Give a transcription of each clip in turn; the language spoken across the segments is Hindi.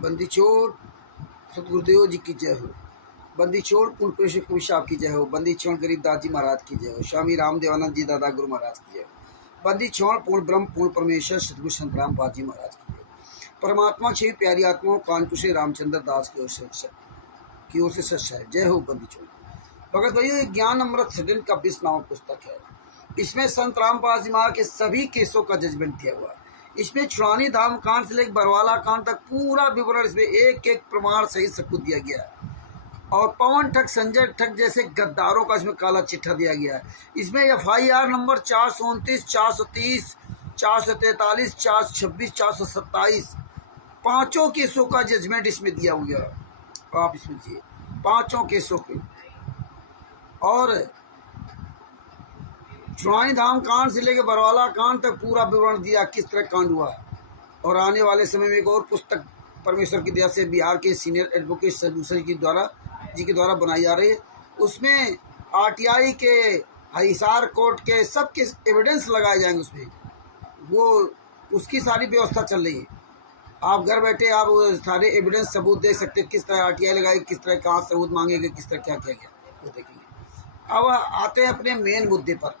बंदी छोड़ सतगुरुदेव जी की जय हो। बंदी छोड़ पूर्ण प्रेषक कवि साहब की जय हो। बंदी छोड़ गरीबदास जी महाराज की जय हो। स्वामी रामदेवानंद जी दादा गुरु महाराज की जय हो। बंदी छोड़ पूर्ण ब्रह्म पूर्ण परमेश्वर सतगुरु संत रामपाल जी महाराज की जय हो। परमात्मा छह प्यारी आत्माओं कानपुर से रामचंद्र दास की ओर से सच है। जय हो बंदी छोड़। भगत भाइयों, ये ज्ञान अमृत सदन का 20 नामक पुस्तक है। इसमें संत रामपाल जी महाराज के सभी केसों का जजमेंट दिया हुआ है। इसमें छुड़ानी धाम कांड से लेकर बरवाला कांड तक पूरा विवरण इसमें एक एक प्रमाण सहित सब कुछ दिया गया है। और पवन ठग संजय ठग जैसे गद्दारों का इसमें काला चिट्ठा दिया गया है। इसमें FIR नंबर 429, 430, 443, 426, 427 पांचों केसों का जजमेंट इसमें दिया हुआ है। आप इसमें दिए पांचों केसों पे। और छुड़ानी धाम कांड से लेकर बरवाला कांड तक पूरा विवरण दिया किस तरह कांड हुआ है। और आने वाले समय में एक और पुस्तक परमेश्वर की दया से बिहार के सीनियर एडवोकेट सदूसरी जी के द्वारा बनाई जा रही है। उसमें RTI के हिसार कोर्ट के सब के एविडेंस लगाए जाएंगे। उसमें वो उसकी सारी व्यवस्था चल रही है। आप घर बैठे आप सारे एविडेंस सबूत देख सकते हैं, किस तरह RTI लगाई, किस तरह कहाँ सबूत मांगेंगे, किस तरह क्या किया गया, वो देखेंगे। अब आते हैं अपने मेन मुद्दे पर।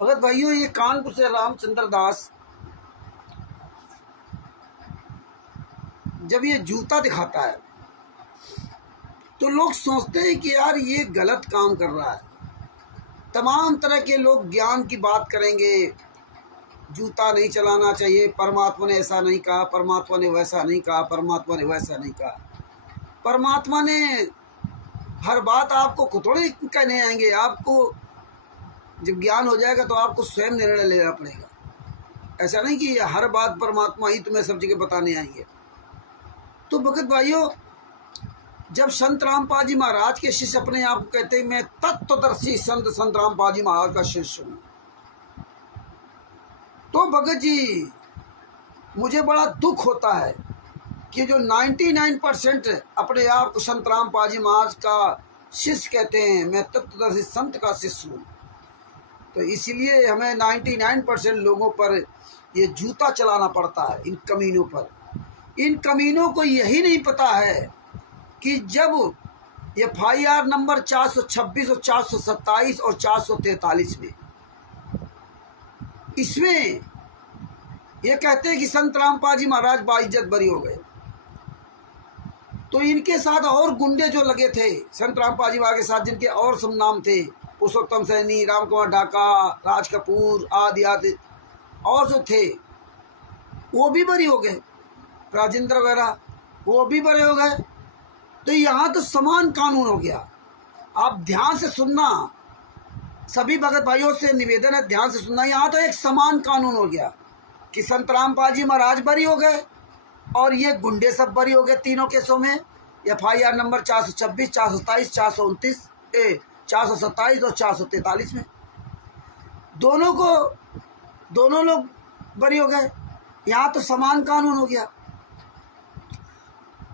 भगत भाइयों, ये कानपुर से रामचंद्र दास जब ये जूता दिखाता है तो लोग सोचते हैं कि यार ये गलत काम कर रहा है। तमाम तरह के लोग ज्ञान की बात करेंगे, जूता नहीं चलाना चाहिए, परमात्मा ने ऐसा नहीं कहा, परमात्मा ने वैसा नहीं कहा, परमात्मा ने वैसा नहीं कहा। परमात्मा ने हर बात आपको थोड़े कहने आएंगे। आपको जब ज्ञान हो जाएगा तो आपको स्वयं निर्णय लेना पड़ेगा। ऐसा नहीं कि हर बात परमात्मा ही तुम्हें सब जगह बताने आएंगे। तो भगत भाइयों, जब संत रामपाल जी महाराज के शिष्य अपने आप को कहते हैं मैं तत्वदर्शी संत रामपाल जी महाराज का शिष्य हूँ, तो भगत जी मुझे बड़ा दुख होता है कि जो 99% अपने आप को संत रामपाल जी महाराज का शिष्य कहते हैं, मैं तत्वदर्शी संत का शिष्य हूँ। तो इसीलिए हमें 99% लोगों पर ये जूता चलाना पड़ता है। इन कमीनों पर, इन कमीनों को यही नहीं पता है कि जब FIR नंबर 426 और 427 और 443 में इसमें ये कहते हैं कि संत रामपाल जी महाराज बाइज्जत बरी हो गए, तो इनके साथ और गुंडे जो लगे थे संत रामपाल जी महाराज के साथ, जिनके और सब नाम थे, पुरुषोत्तम सैनी, राम कुमार ढाका, राज कपूर आदि आदि और जो थे वो भी बरी हो गए, राजेंद्र वगैरह वो भी बरे हो गए। तो यहाँ तो समान कानून हो गया। आप ध्यान से सुनना, सभी भगत भाइयों से निवेदन है, ध्यान से सुनना। यहाँ तो एक समान कानून हो गया कि संत रामपाल जी महाराज बरी हो गए और ये गुंडे सब बरी हो गए तीनों केसों में। FIR नंबर 426, 427, 429, 427 और 443 में दोनों लोग बरी हो गए। यहाँ तो समान कानून हो गया।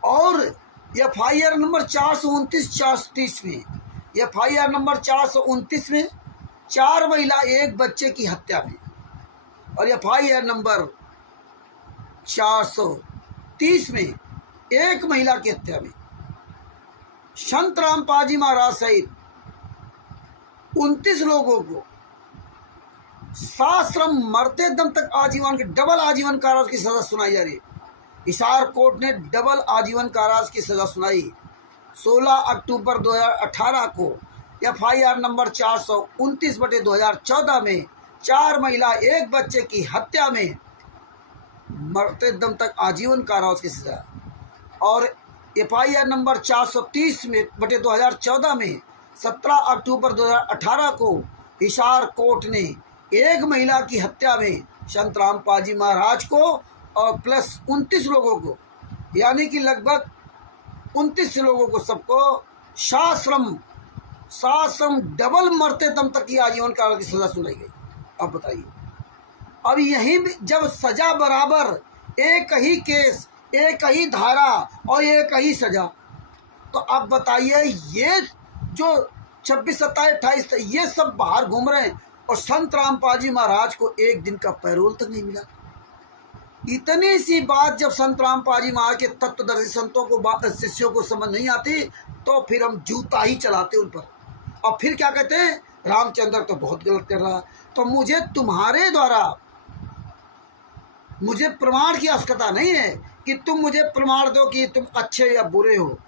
और FIR नंबर 429, 430 में, FIR नंबर 429 में 4 महिला 1 बच्चे की हत्या में, और FIR नंबर 430 में 1 महिला की हत्या में संत रामपाल जी महाराज सहित 29 लोगों को साश्रम मरते दम तक आजीवन के डबल आजीवन कारावास की सजा सुनाई जा रही है। हिसार कोर्ट ने डबल आजीवन कारावास की सजा सुनाई। 16 अक्टूबर 2018 को FIR नंबर 429/2014 में 4 महिला 1 बच्चे की हत्या में मरते दम तक आजीवन कारावास की सजा। और FIR नंबर 430/2014 में 17 अक्टूबर 2018 को हिसार कोर्ट ने 1 महिला की हत्या में संत रामपाल जी महाराज को और प्लस 29 लोगों को, यानी कि लगभग 29 लोगों को सबको साश्रम डबल मरते दम तक की आजीवन कारावास की सजा सुनाई गई। अब बताइए, अब यहीं जब सजा बराबर, एक ही केस, एक ही धारा और एक ही सजा, तो अब बताइए ये जो 26, 27, 28 ये सब बाहर घूम रहे हैं और संत रामपाल जी महाराज को एक दिन का पैरोल तक नहीं मिला। इतनी सी बात जब संत रामपाल जी महाराज के तत्वदर्शी संतों को शिष्यों को समझ नहीं आती तो फिर हम जूता ही चलाते उन पर, और फिर क्या कहते हैं, रामचंद्र तो बहुत गलत कर रहा। तो मुझे तुम्हारे द्वारा मुझे प्रमाण की आवश्यकता नहीं है कि तुम मुझे प्रमाण दो कि तुम अच्छे या बुरे हो,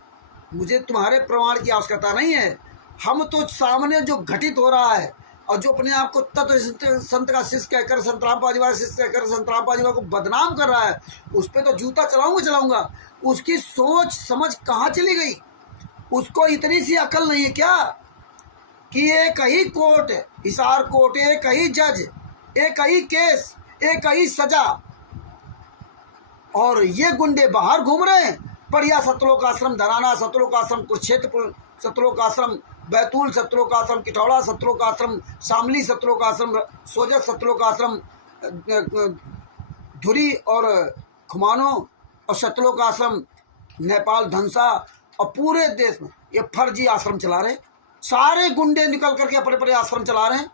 मुझे तुम्हारे प्रमाण की आवश्यकता नहीं है। हम तो सामने जो घटित हो रहा है और जो अपने आप को तत्व संत का शिष्य कहकर, संत रामपाल जी महाराज शिष्य कहकर संत रामपाल जी महाराज को बदनाम कर रहा है, उस पर तो जूता चलाऊंगा। उसकी सोच समझ कहाँ चली गई? उसको इतनी सी अकल नहीं है क्या कि एक ही कोर्ट, हिसार कोर्ट, एक ही जज, एक ही केस, एक ही सजा, और ये गुंडे बाहर घूम रहे हैं। बढ़िया सतलोक आश्रम धराना, सतलोक आश्रम कुरुक्षेत्र, सतलोक आश्रम बैतूल, सतलोक आश्रम किठौड़ा, सतलोक आश्रम शामली, सतलोक आश्रम सोजत, सतलोक आश्रम धुरी और खुमानो, और सतलोक आश्रम नेपाल धनसा, और पूरे देश में ये फर्जी आश्रम चला रहे। सारे गुंडे निकल करके अपने अपने आश्रम चला रहे हैं।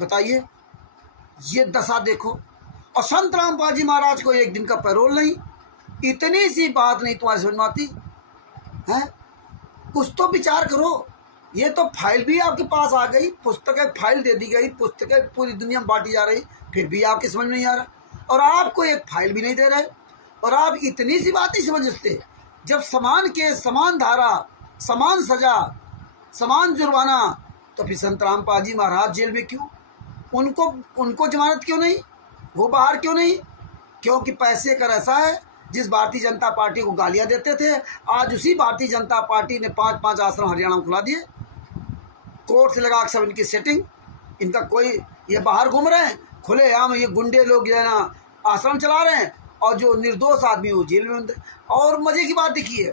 बताइए, ये दशा देखो। और संत रामपाल जी महाराज को एक दिन का पैरोल नहीं, इतनी सी बात नहीं तुम्हारी समझ में आती है? कुछ तो विचार करो। ये तो फाइल भी आपके पास आ गई, पुस्तकें फाइल दे दी गई, पुस्तकें पूरी दुनिया में बांटी जा रही, फिर भी आपकी समझ में नहीं आ रहा, और आपको एक फाइल भी नहीं दे रहे, और आप इतनी सी बात ही समझते। जब समान केस, समान धारा, समान सजा, समान जुर्माना, तो फिर संत रामपाल जी महाराज जेल में क्यों? उनको जमानत क्यों नहीं? वो बाहर क्यों नहीं? क्योंकि पैसे का ऐसा है, जिस भारतीय जनता पार्टी को गालियां देते थे, आज उसी भारतीय जनता पार्टी ने 5-5 आश्रम हरियाणा में खुला दिए। कोर्ट से लगा सब इनकी सेटिंग, इनका कोई, ये बाहर घूम रहे हैं खुलेआम, ये गुंडे लोग जो है ना आश्रम चला रहे हैं, और जो निर्दोष आदमी वो जेल में। और मजे की बात देखिए,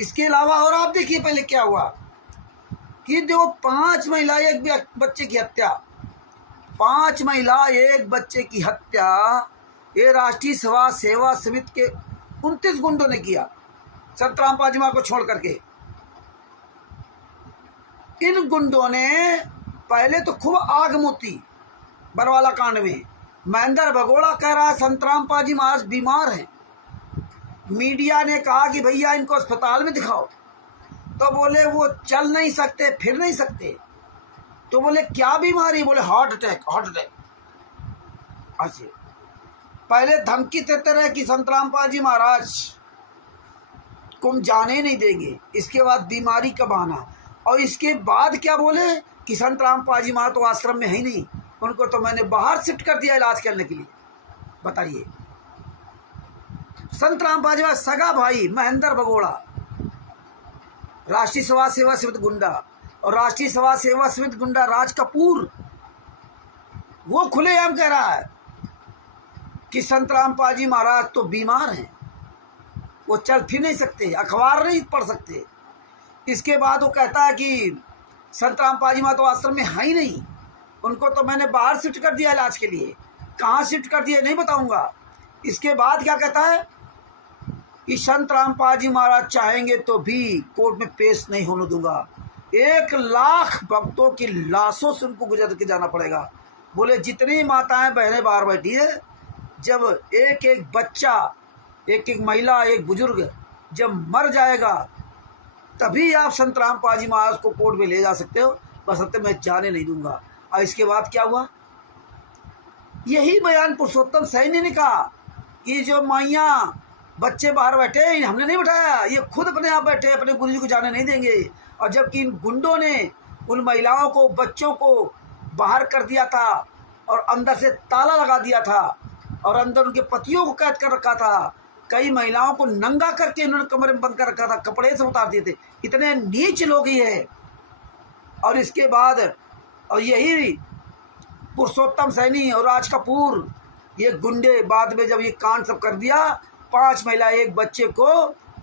इसके अलावा और आप देखिए पहले क्या हुआ कि जो 5 महिला एक बच्चे की हत्या, 5 महिला एक बच्चे की हत्या ये राष्ट्रीय सेवा समिति के 29 गुंडों ने किया, संत रामपाल जी महाराज को छोड़ करके। इन गुंडों ने पहले तो खूब आग मोती बरवाला कांड में। महेंद्र भगोड़ा कह रहा है संत रामपाल जी महाराज बीमार हैं। मीडिया ने कहा कि भैया इनको अस्पताल में दिखाओ, तो बोले वो चल नहीं सकते, फिर नहीं सकते। तो बोले क्या बीमारी? बोले हार्ट अटैक। अच्छा, पहले धमकी देते रहे कि संत रामपाल जी महाराज को हम जाने नहीं देंगे, इसके बाद बीमारी का बहाना, और इसके बाद क्या बोले कि संत रामपाल जी महाराज तो आश्रम में है ही नहीं, उनको तो मैंने बाहर शिफ्ट कर दिया इलाज करने के लिए। बताइए, संत रामपाल जी महाराज सगा भाई महेंद्र भगोड़ा, राष्ट्रीय सेवा समिति गुंडा, और राष्ट्रीय सेवा समिति गुंडा राज कपूर, वो खुलेआम कह रहा है कि संत रामपाल जी महाराज तो बीमार हैं, वो चल फिर नहीं सकते, अखबार नहीं पढ़ सकते। इसके बाद वो कहता है कि संत रामपाल जी महाराज तो आश्रम में है ही नहीं, उनको तो मैंने बाहर शिफ्ट कर दिया इलाज के लिए। कहाँ शिफ्ट कर दिया नहीं बताऊंगा। इसके बाद क्या कहता है कि संत रामपाल जी महाराज चाहेंगे तो भी कोर्ट में पेश नहीं होने दूंगा, 1 लाख भक्तों की लाशों से उनको गुजर के जाना पड़ेगा। बोले जितनी माताएं बहनें बाहर बैठी है, जब एक एक बच्चा, एक एक महिला, एक बुजुर्ग जब मर जाएगा, तभी आप संत रामपाल जी महाराज को कोर्ट में ले जा सकते हो, बशर्ते मैं जाने नहीं दूंगा। और इसके बाद क्या हुआ? यही बयान पुरुषोत्तम सैनी ने कहा कि जो माइयाँ बच्चे बाहर बैठे, हमने नहीं बैठाया, ये खुद अपने आप बैठे, अपने गुरु जी को जाने नहीं देंगे। और जबकि इन गुंडों ने उन महिलाओं को, बच्चों को बाहर कर दिया था, और अंदर से ताला लगा दिया था, और अंदर उनके पतियों को कैद कर रखा था। कई महिलाओं को नंगा करके इन्होंने कमरे में बंद कर रखा था, कपड़े से उतार दिए थे। इतने नीच लोग ही है। और इसके बाद, और यही पुरुषोत्तम सैनी और राज कपूर, ये गुंडे बाद में जब ये कांड सब कर दिया, 5 महिला एक बच्चे को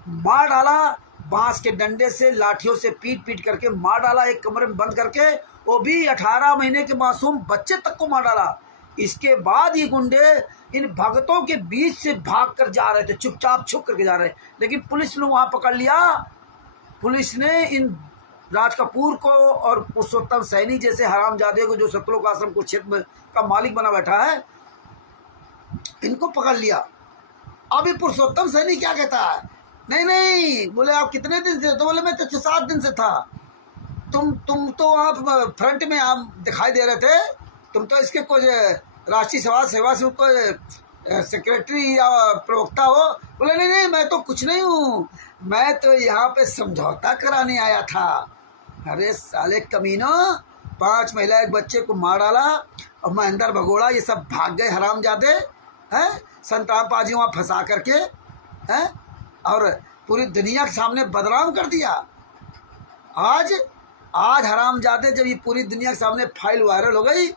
मार डाला, बांस के डंडे से, लाठियों से पीट करके मार डाला, एक कमरे में बंद करके, वो भी 18 महीने के मासूम बच्चे तक को मार डाला। इसके बाद ये गुंडे इन भक्तों के बीच से भाग कर जा रहे थे, चुपचाप छुप करके जा रहे, लेकिन पुलिस ने वहाँ पकड़ लिया। पुलिस ने इन राज कपूर को और पुरुषोत्तम सैनी जैसे हरामजादे को, जो सतलोक आश्रम को क्षेत्र का मालिक बना बैठा है, इनको पकड़ लिया। अब ये पुरुषोत्तम सैनी क्या कहता है, नहीं नहीं, बोले आप कितने दिन से, तो बोले मैं तो 6-7 दिन से था। तुम तो वहाँ फ्रंट में आप दिखाई दे रहे थे, तुम तो इसके कुछ राष्ट्रीय समाज सेवा से कोई सेक्रेटरी या प्रवक्ता हो। बोले नहीं नहीं, मैं तो कुछ नहीं हूँ, मैं तो यहाँ पे समझौता कराने आया था। अरे साले कमीनो, 5 महिला एक बच्चे को मार डाला और महेंद्र भगोड़ा ये सब भाग गए हरामजादे हैं, संतराम पाजी वहाँ फंसा करके हैं, और पूरी दुनिया के सामने बदनाम कर दिया। आज हरामजादे जब ये पूरी दुनिया के सामने फाइल वायरल हो गई,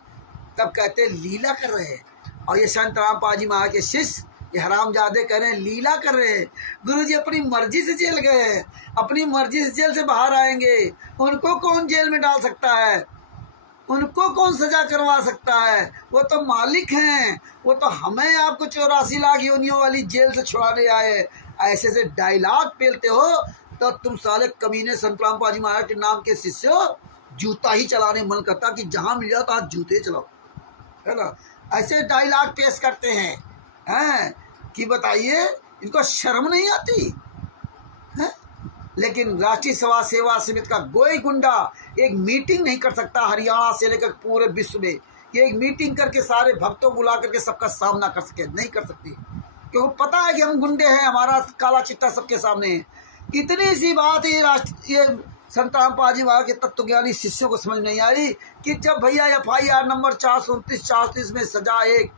तब कहते लीला कर रहे हैं। और ये संतराम पाजी महाराज के शिष्य ये हरामजादे कह रहे हैं लीला कर रहे हैं। गुरुजी अपनी मर्जी से जेल गए हैं, अपनी मर्जी से जेल से बाहर आएंगे, उनको कौन जेल में डाल सकता है, उनको कौन सजा करवा सकता है, वो तो मालिक हैं, वो तो हमें आपको 84 लाख योनियों वाली जेल से छुड़ाने आए। ऐसे से डायलॉग पेलते हो तो तुम साले कमीने संतराम पाजी महाराज के नाम के शिष्य हो, जूता ही चलाने मन करता कि जहाँ मिल जाओ तो आज जूते चलाओ, है ना। ऐसे डायलॉग पेश करते हैं कि बताइए इनको शर्म नहीं आती है। लेकिन राष्ट्रीय समाज सेवा समिति का कोई गुंडा एक मीटिंग नहीं कर सकता हरियाणा से लेकर पूरे विश्व में, ये एक मीटिंग करके सारे भक्तों को बुला करके सबका सामना कर सके, नहीं कर सकती, क्योंकि पता है कि हम गुंडे हैं, हमारा काला चिट्टा सबके सामने है। इतनी सी बात ये संतराम पाजी महाराज के तत्वज्ञानी शिष्यों को समझ नहीं आई कि जब भैया FIR नंबर 429-430 में सजा एक,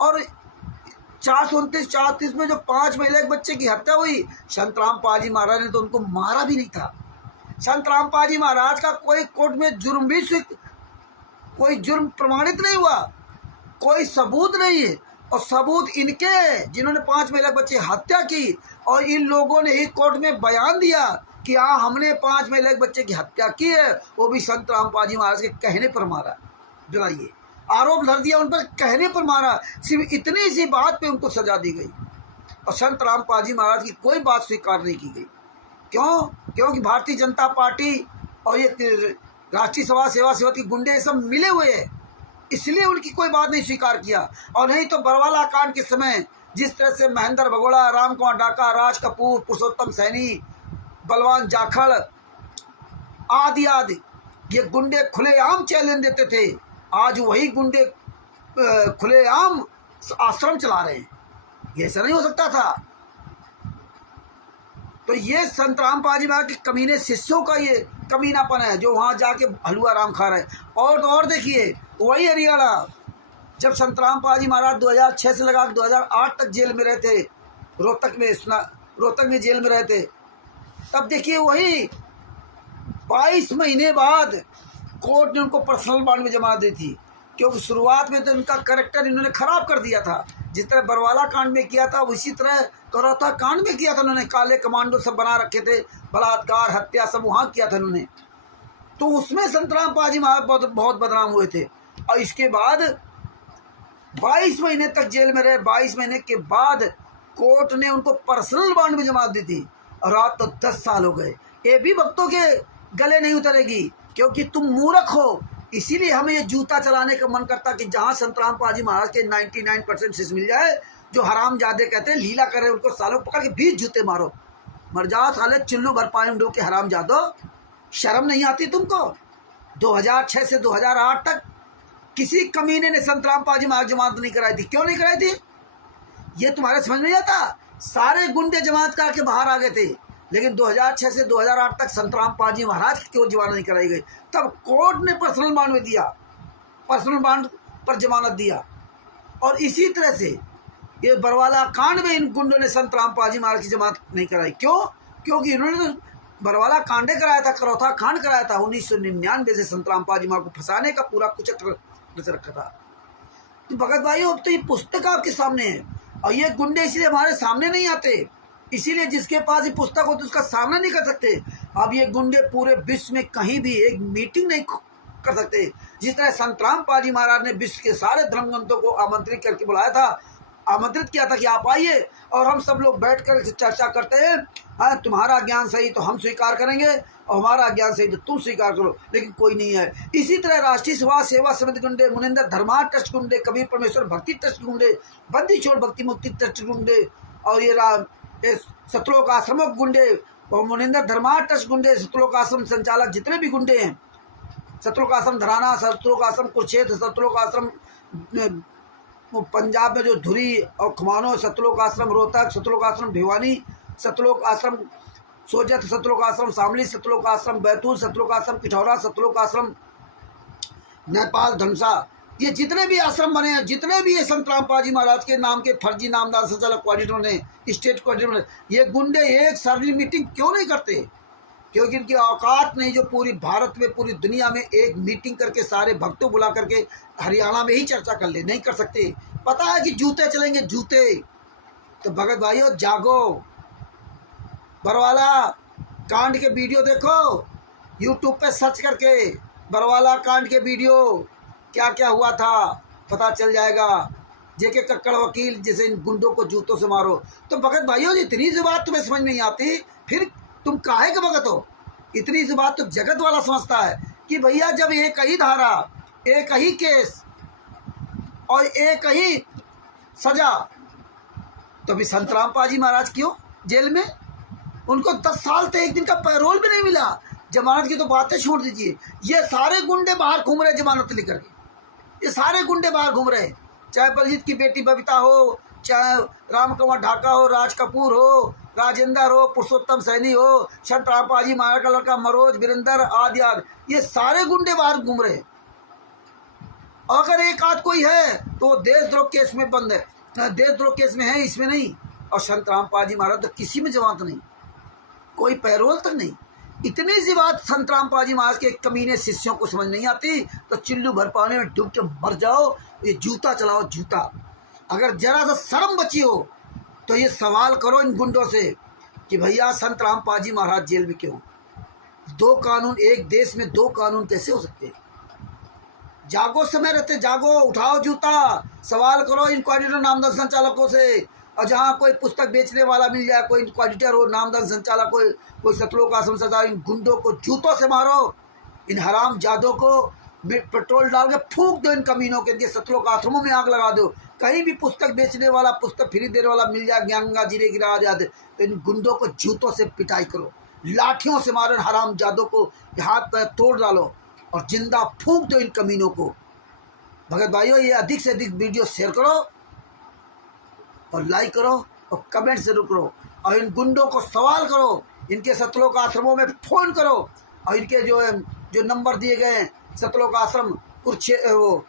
और 429-430 में जो 5 महिला एक बच्चे की हत्या हुई, संतराम पाजी महाराज ने तो उनको मारा भी नहीं था। संतराम पाजी महाराज का कोई कोर्ट में जुर्म भी कोई जुर्म प्रमाणित नहीं हुआ, कोई सबूत नहीं है। और सबूत इनके जिन्होंने 5 महिला बच्चे हत्या की, और इन लोगों ने ही कोर्ट में बयान दिया कि हाँ हमने 5 महिला बच्चे की हत्या की है, वो भी संतराम पाजी महाराज के कहने पर मारा। डराइए, आरोप लग दिया उन पर, कहने पर मारा, सिर्फ इतनी सी बात पे उनको सजा दी गई। और संतराम पाजी महाराज की कोई बात स्वीकार नहीं की गई। क्यों? क्योंकि भारतीय जनता पार्टी और ये राष्ट्रीय समाज सेवा समिति गुंडे सब मिले हुए हैं, इसलिए उनकी कोई बात नहीं स्वीकार किया। और नहीं तो बरवाला कांड के समय जिस तरह से महेंद्र भगोड़ा, राम कुमार डाका, राज कपूर, पुरुषोत्तम सैनी, बलवान जाखड़ आदि ये गुंडे खुलेआम चैलेंज देते थे, आज वही गुंडे खुलेआम आश्रम चला रहे हैं। ये ऐसा नहीं हो सकता था। तो ये संतराम पाजी महाराज के कमीने शिष्यों का ये कमीनापन है जो वहाँ जाके हलवा राम खा रहे हैं। और तो और देखिए, वही हरियाणा जब संतराम पाजी महाराज 2006 से लगा 2008 तक जेल में रहे थे, रोहतक में जेल में रहे थे, तब देखिए वही 22 महीने बाद कोर्ट ने उनको पर्सनल बॉन्ड में जमा दी थी। क्योंकि शुरुआत में तो उनका करैक्टर इन्होंने खराब कर दिया था, जिस तरह बरवाला कांड में किया था उसी तरह करौता कांड में किया था उन्होंने। काले कमांडो सब बना रखे थे, बलात्कार, हत्या सब वहाँ किया था उन्होंने। तो उसमें संतराम पाजी महाराज बहुत बदनाम हुए थे। और इसके बाद 22 महीने तक जेल में रहे। 22 महीने के बाद कोर्ट ने उनको पर्सनल बॉन्ड में जमा दी थी, और आज तो 10 साल हो गए। ये भी भक्तों के गले नहीं उतरेगी, क्योंकि तुम मूर्ख हो। इसीलिए हमें ये जूता चलाने का मन करता कि जहाँ संतराम पाजी महाराज के 99% शिष्य मिल जाए, जो हरामजादे कहते हैं लीला करे, उनको सालों पकड़ के 20 जूते मारो। मर जाओ साले चुल्लू भर पाए डो के हरामजादो, शर्म नहीं आती तुमको? 2006 से 2008 तक किसी कमीने ने संतराम पाजी महाराज जमानत नहीं कराई थी। क्यों नहीं कराई थी? ये तुम्हारे समझ में आता? सारे गुंडे जमानत करके बाहर आ गए थे, लेकिन 2006 से 2008 तक संतराम पाजी महाराज की क्यों जमानत नहीं कराई गई? तब कोर्ट ने पर्सनल बॉन्ड में दिया, पर्सनल बॉन्ड पर जमानत दिया। और इसी तरह से ये बरवाला कांड में इन गुंडों ने संतराम पाजी महाराज की जमानत नहीं कराई। क्यों? क्योंकि इन्होंने तो बरवाला कांडे कराया था, करौथा कांड कराया था। 1999 से संतराम पाजी महाराज को फंसाने का पूरा कुचक्र रखा था। तो भगत भाई, अब तो ये पुस्तक आपके सामने है, और ये गुंडे इसलिए हमारे सामने नहीं आते, इसीलिए जिसके पास ये पुस्तक हो तो उसका सामना नहीं कर सकते। अब ये गुंडे पूरे विश्व में कहीं भी एक मीटिंग नहीं कर सकते। जिस तरह संतराम पाजी महाराज ने विश्व के सारे धर्मग्रंथों को आमंत्रित करके बुलाया था, आमंत्रित किया था कि आप आइए और हम सब लोग बैठकर चर्चा करते हैं। हाँ, तुम्हारा ज्ञान सही तो हम स्वीकार करेंगे और हमारा ज्ञान सही तो तुम स्वीकार करो, लेकिन कोई नहीं है। इसी तरह राष्ट्रीय समाज सेवा समिति गुंडे, मुनिंदर धर्मार्थ ट्रस्ट गुंडे, कबीर परमेश्वर भक्ति ट्रस्ट गुंडे, बंदी छोड़ भक्ति मुक्ति ट्रस्ट गुंडे और ये सतलोक आश्रमों गुंडे और मुनिंदर धर्मार्थ ट्रस्ट गुंडे, सतलोक आश्रम संचालक जितने भी गुंडे हैं, सतलोक आश्रम धराना, सतलोक आश्रम कुरुक्षेत्र, सतलोक आश्रम पंजाब में जो धुरी और खुमानो, सतलोक आश्रम रोहतक, सतलोक आश्रम भिवानी, सतलोक आश्रम सोजत, सतलोक आश्रम शामली, सतलोक आश्रम बैतूल, सतलोक आश्रम पिठौरा, सतलोक आश्रम नेपाल धमसा, ये जितने भी आश्रम बने हैं, जितने भी ये संत रामपाल जी महाराज के नाम के फर्जी नामदार संचालक कोऑर्डिनेटर ने, स्टेट कोऑर्डिनेटर ने, ये गुंडे एक सार्वजनिक मीटिंग क्यों नहीं करते? क्योंकि इनकी औकात नहीं जो पूरी भारत में, पूरी दुनिया में एक मीटिंग करके सारे भक्तों बुला करके हरियाणा में ही चर्चा कर ले, नहीं कर सकते। पता है कि जूते चलेंगे, जूते। तो भगत भाइयों जागो, बरवाला कांड के वीडियो देखो, यूट्यूब पे सर्च करके बरवाला कांड के वीडियो क्या क्या हुआ था पता चल जाएगा। जेके कक्कड़ वकील जैसे इन गुंडों को जूतों से मारो। तो भगत भाइयों इतनी सी बात तुम्हें समझ नहीं आती, फिर तुम काहे के भगत हो? इतनी सी बात तो जगत वाला समझता है कि भैया जब एक ही धारा, एक ही केस और एक ही सजा, तो अभी संत रामपाल जी महाराज क्यों जेल में? उनको 10 साल से एक दिन का पैरोल भी नहीं मिला। जमानत की तो बातें छोड़ दीजिए, ये सारे गुंडे बाहर घूम रहे जमानत लेकर के, ये सारे गुंडे बाहर घूम रहे, चाहे बलजीत की बेटी बबीता हो, चाहे राम कुमार ढाका हो, राज कपूर हो, राजेंद्र हो, पुरुषोत्तम सैनी हो, संत रामपाल जी महाराज का लड़का मनोज वीरेंद्र आदि आदि, ये सारे गुंडे बाहर घूम रहे। अगर एक आध कोई है तो देशद्रोह केस में बंद है, देशद्रोह केस में है, इसमें नहीं। और संत रामपाल जी महाराज तो किसी में जमानत नहीं, कोई पैरोल तक नहीं। इतनी सी बात संत रामपाल जी महाराज के कमीने शिष्यों को समझ नहीं आती, तो चिल्लू भर पानी में डूब के मर जाओ। ये जूता चलाओ, जूता। अगर जरा सा शर्म बची हो तो ये सवाल करो इन गुंडों से कि भैया संत रामपाल जी महाराज जेल में क्यों? 2 कानून, एक देश में 2 कानून कैसे हो सकते हैं? जागो, समय रहते जागो, उठाओ जूता, सवाल करो इन कोऑर्डिनेटर नामदार संचालकों से। और जहाँ कोई पुस्तक बेचने वाला मिल जाए, कोई कोऑर्डिनेटर हो, नामदार संचालक, कोई सतलोक आश्रम संचालक, इन गुंडों को जूतों से मारो, इन हराम जादों को पेट्रोल डाल के फूंक दो, इन कमीनों के, इनके सतलोक आश्रमों में आग लगा दो। कहीं भी पुस्तक बेचने वाला, पुस्तक फ्री देने वाला मिल जाए, ज्ञान गंगा जीरे गिरा जाते, तो इन गुंडों को जूतों से पिटाई करो, लाठियों से मारो, हराम जादों को हाथ पैर तोड़ डालो और जिंदा फूंक दो इन कमीनों को। भगत भाइयों, ये अधिक से अधिक वीडियो शेयर करो और लाइक करो और कमेंट जरूर करो और इन गुंडों को सवाल करो, इनके सतलोक आश्रमों में फ़ोन करो और इनके जो नंबर दिए गए हैं, सतलोक आश्रम कुरुक्षेत्र, वो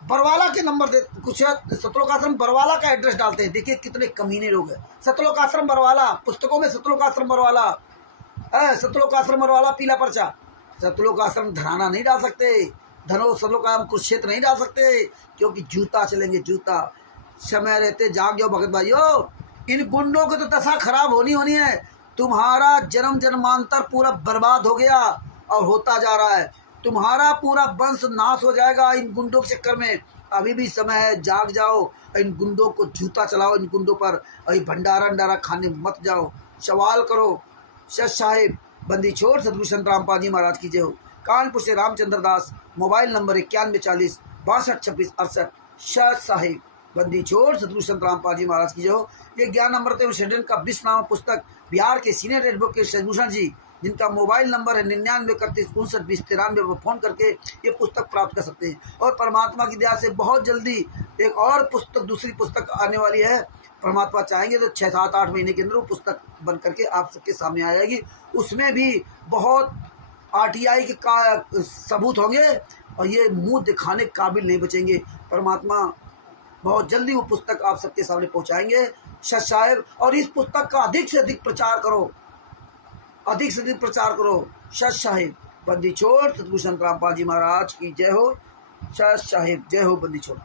बरवाला के नंबर दे, कुछ सतलोक आश्रम बरवाला का एड्रेस डालते हैं। देखिए कितने कमीने लोग हैं। सतलोक आश्रम बरवाला, पुस्तकों में सतलोक आश्रम बरवाला है, सतलोक आश्रम बरवाला पीला पर्चा। सतलोक आश्रम धराना नहीं डाल सकते, सतलोक आश्रम कुरुक्षेत्र नहीं डाल सकते, क्योंकि जूता चलेंगे, जूता। समय रहते जाग जाओ भगत भाइयों, इन गुंडों की तो दशा खराब होनी है। तुम्हारा जन्म जन्मांतर पूरा बर्बाद हो गया और होता जा रहा है, तुम्हारा पूरा वंश नाश हो जाएगा इन गुंडों के चक्कर में। अभी भी समय है, जाग जाओ, इन गुंडों को जूता चलाओ, इन गुंडों पर अभी भंडारा खाने मत जाओ। सवाल करो, सच साहिब बंदी छोड़ सतगुरु संत रामपाल जी महाराज की जय हो। कानपुर से रामचंद्र दास, मोबाइल नंबर 9140 62 26 68। सच साहिब बंदी छोड़ सतगुरु संत रामपाल जी महाराज की जय हो। ये ज्ञान अमृत एवं षड्यंत्र का 20 नामा पुस्तक बिहार के सीनियर एडवोकेट शशिभूषण जी, जिनका मोबाइल नंबर है 99 31 59 20 93 पर फ़ोन करके ये पुस्तक प्राप्त कर सकते हैं। और परमात्मा की दया से बहुत जल्दी एक और पुस्तक, दूसरी पुस्तक आने वाली है। परमात्मा चाहेंगे तो 6 7 8 महीने के अंदर वो पुस्तक बन करके आप सबके सामने आ जाएगी। उसमें भी बहुत RTI के सबूत होंगे और ये मुंह दिखाने काबिल नहीं बचेंगे। परमात्मा बहुत जल्दी वो पुस्तक आप सबके सामने पहुंचाएंगे। सच साहिब, और इस पुस्तक का अधिक से अधिक प्रचार करो, अधिक से अधिक प्रचार करो। सच साहिब बंदी छोड़ सतगुरु संत रामपाल जी महाराज की जय हो। सच साहिब जय हो, बंदी छोड़।